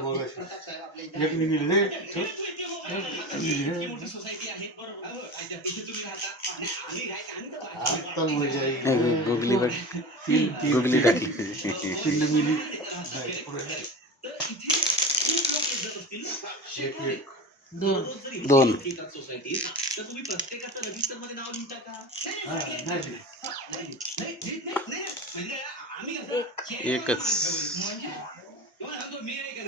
तो- तो एक दोन दोन हाँ, एकच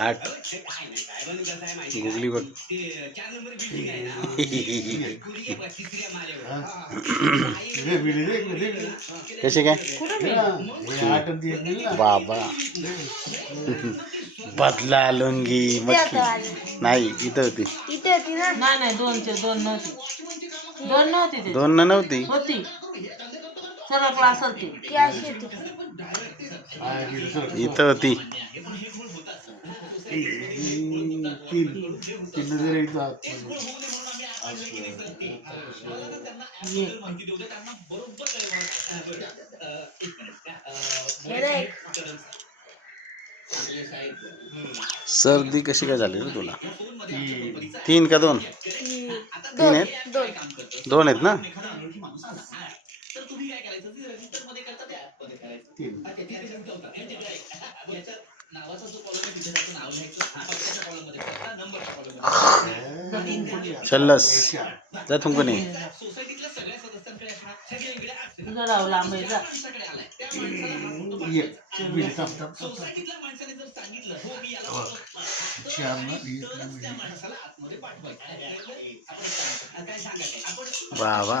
आठ गुगली बाबा बदला लुंगी मग नहीं इथं होती दोन दोन ना होती होती होती तीन नजर सर्दी कशी काय झाली ना तुला तीन का दोन तीन आहेत दोन आहेत ना तीन छल्लस जा तुमको नाही वा वा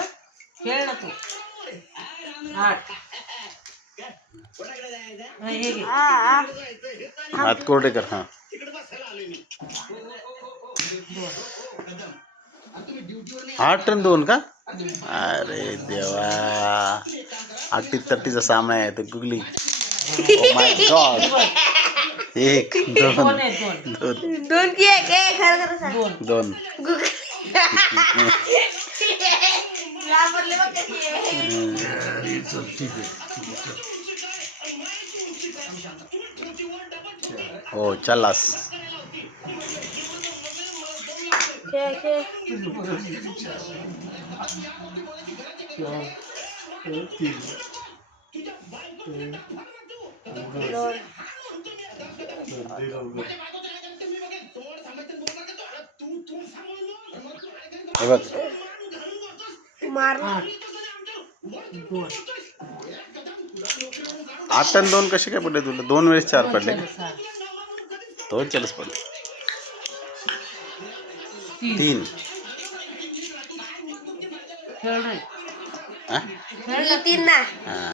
हाथ कोटे कर हाँ आठ टन दो उनका अरे देवा आठटी तट्टीचा सामने है तो गुगली माय गॉड एक दोन दोन दोन की एक एक हर कर दोन दोन गुगली आहे चल ठीक आहे हो चलास खेळ आठ आणि दोन कसे काय पडले तुला दोन वेळेस चार पडले दोन चारच पडले तीन तीन ना